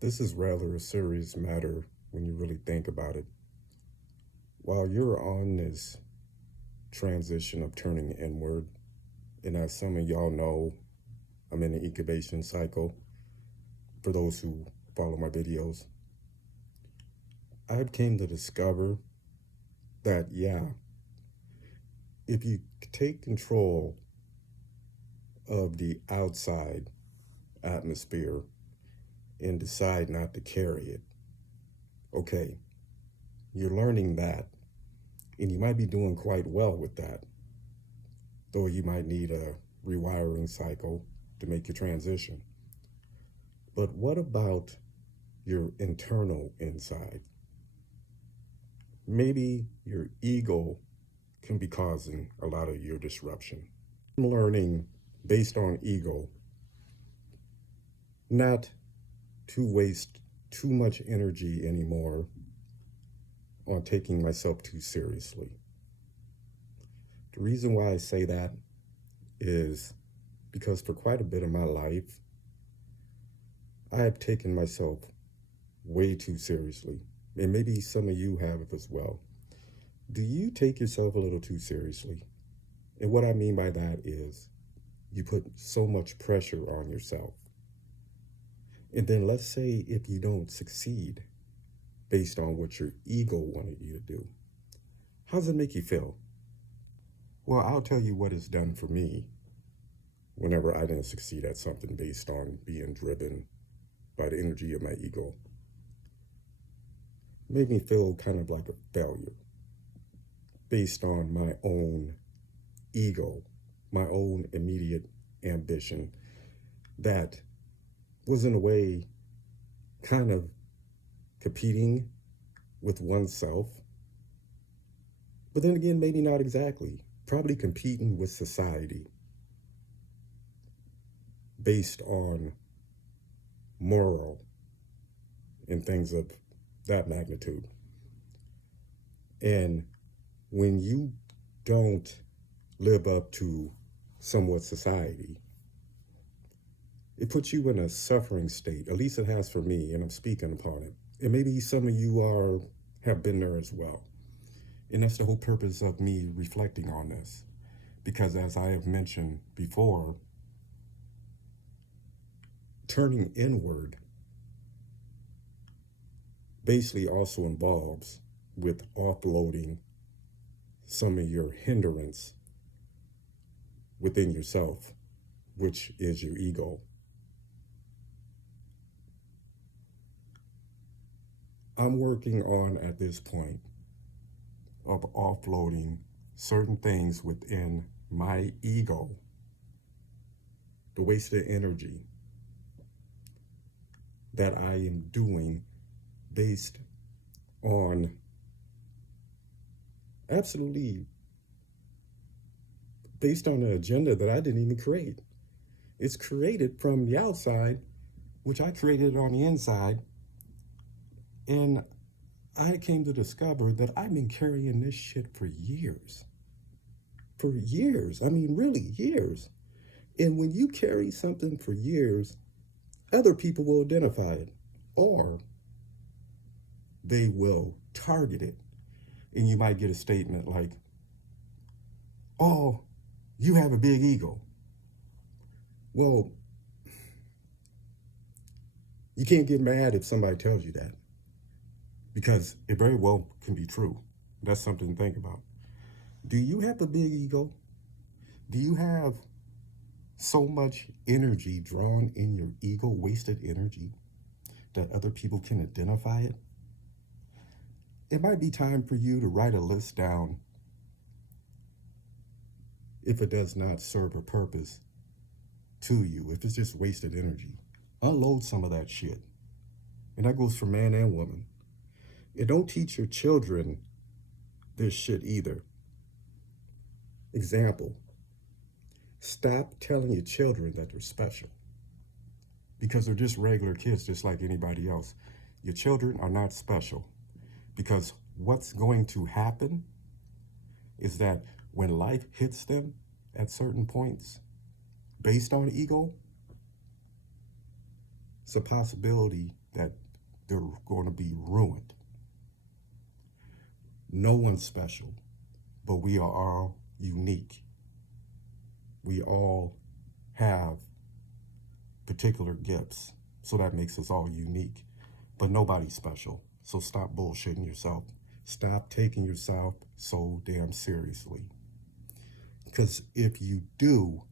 This is rather a serious matter when you really think about it. While you're on this transition of turning inward, and as some of y'all know, I'm in an incubation cycle. For those who follow my videos, I came to discover that, if you take control of the outside atmosphere and decide not to carry it, okay, you're learning that, and you might be doing quite well with that, though you might need a rewiring cycle to make your transition. But what about your internal inside? Maybe your ego can be causing a lot of your disruption. I'm learning based on ego not to waste too much energy anymore on taking myself too seriously. The reason why I say that is because for quite a bit of my life, I have taken myself way too seriously. And maybe some of you have as well. Do you take yourself a little too seriously? And what I mean by that is you put so much pressure on yourself. And then let's say if you don't succeed based on what your ego wanted you to do, how does it make you feel? Well, I'll tell you what it's done for me whenever I didn't succeed at something based on being driven by the energy of my ego. It made me feel kind of like a failure based on my own ego, my own immediate ambition that was in a way kind of competing with oneself. But then again, maybe not exactly. Probably competing with society based on moral and things of that magnitude. And when you don't live up to somewhat society, it puts you in a suffering state. At least it has for me, and I'm speaking upon it. And maybe some of you have been there as well. And that's the whole purpose of me reflecting on this. Because as I have mentioned before, turning inward basically also involves with offloading some of your hindrance within yourself, which is your ego. I'm working on, at this point, of offloading certain things within my ego, the wasted energy that I am doing based on absolutely based on an agenda that I didn't even create. It's created from the outside, which I created on the inside. And I came to discover that I've been carrying this shit for years. For years. I mean, really, years. And when you carry something for years, other people will identify it, or they will target it. And you might get a statement like, oh, you have a big ego. Well, you can't get mad if somebody tells you that, because it very well can be true. That's something to think about. Do you have a big ego? Do you have so much energy drawn in your ego, wasted energy, that other people can identify it? It might be time for you to write a list down if it does not serve a purpose to you, if it's just wasted energy. Unload some of that shit. And that goes for man and woman. And don't teach your children this shit either. Example, stop telling your children that they're special, because they're just regular kids, just like anybody else. Your children are not special, because what's going to happen is that when life hits them at certain points, based on ego, it's a possibility that they're going to be ruined. No one's special, but we are all unique. We all have particular gifts, so that makes us all unique. But nobody's special, so stop bullshitting yourself. Stop taking yourself so damn seriously. Because if you do,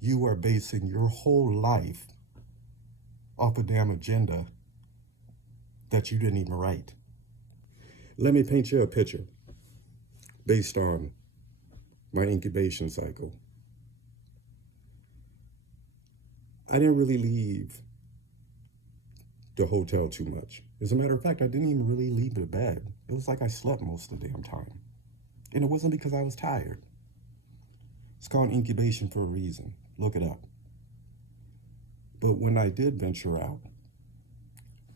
you are basing your whole life off a damn agenda that you didn't even write. Let me paint you a picture based on my incubation cycle. I didn't really leave the hotel too much. As a matter of fact, I didn't even really leave the bed. It was like I slept most of the damn time. And it wasn't because I was tired. It's called incubation for a reason. Look it up. But when I did venture out,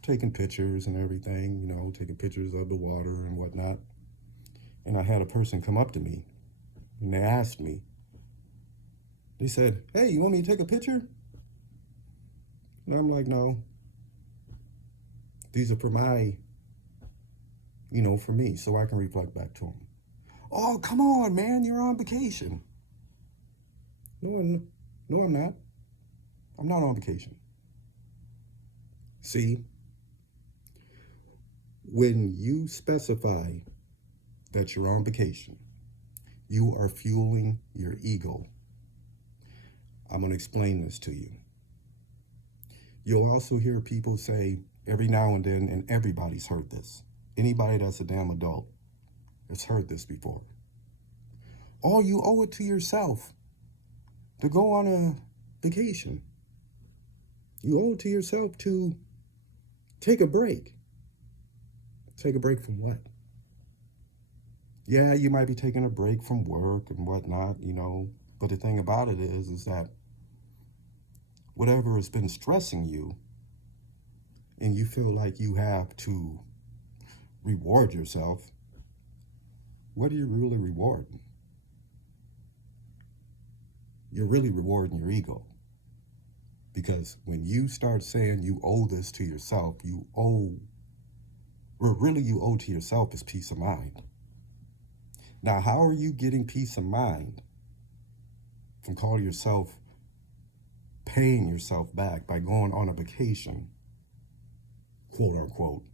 taking pictures and everything, taking pictures of the water and whatnot, and I had a person come up to me and they asked me, they said, "Hey, you want me to take a picture?" And I'm like, "No. These are for for me, so I can reflect back to them." "Oh, come on, man, you're on vacation." No, I'm not. I'm not on vacation. See, when you specify that you're on vacation, you are fueling your ego. I'm going to explain this to you. You'll also hear people say every now and then, and everybody's heard this. Anybody that's a damn adult has heard this before. "Oh, you owe it to yourself to go on a vacation. You owe it to yourself to take a break." Take a break from what? Yeah, you might be taking a break from work and whatnot, but the thing about it is that whatever has been stressing you and you feel like you have to reward yourself, what are you really rewarding? You're really rewarding your ego. Because when you start saying you owe this to yourself, you owe to yourself is peace of mind. Now, how are you getting peace of mind from calling yourself paying yourself back by going on a vacation, quote unquote,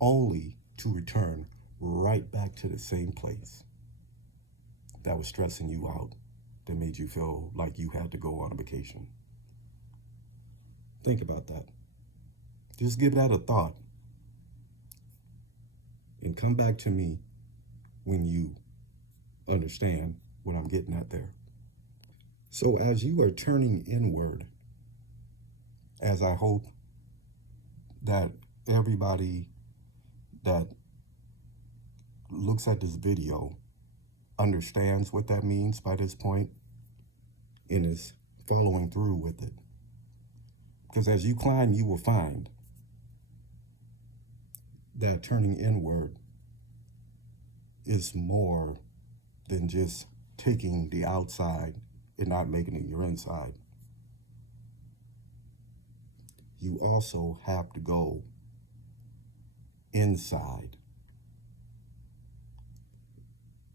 only to return right back to the same place that was stressing you out, that made you feel like you had to go on a vacation? Think about that. Just give that a thought. And come back to me when you understand what I'm getting at there. So as you are turning inward, as I hope that everybody that looks at this video understands what that means by this point and is following through with it. Because as you climb, you will find that turning inward is more than just taking the outside and not making it your inside. You also have to go inside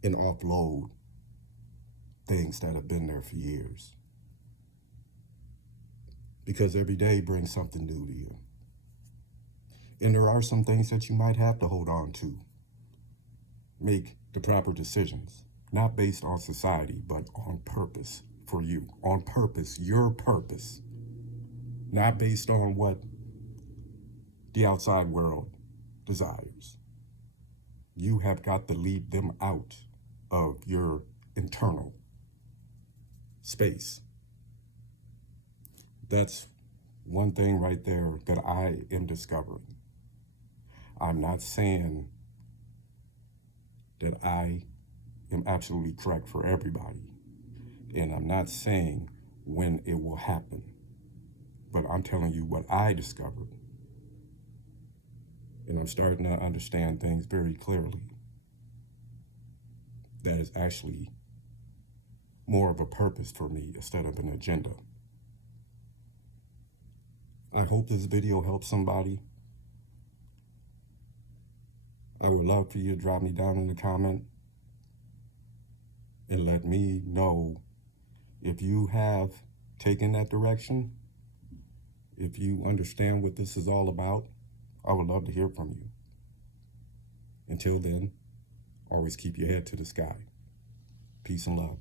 and offload things that have been there for years. Because every day brings something new to you. And there are some things that you might have to hold on to. Make the proper decisions, not based on society, but on purpose for you. On purpose, your purpose. Not based on what the outside world desires. You have got to lead them out of your internal space. That's one thing right there that I am discovering. I'm not saying that I am absolutely correct for everybody. And I'm not saying when it will happen. But I'm telling you what I discovered. And I'm starting to understand things very clearly. That is actually more of a purpose for me instead of an agenda. I hope this video helps somebody. I would love for you to drop me down in the comment and let me know if you have taken that direction, if you understand what this is all about. I would love to hear from you. Until then, always keep your head to the sky. Peace and love.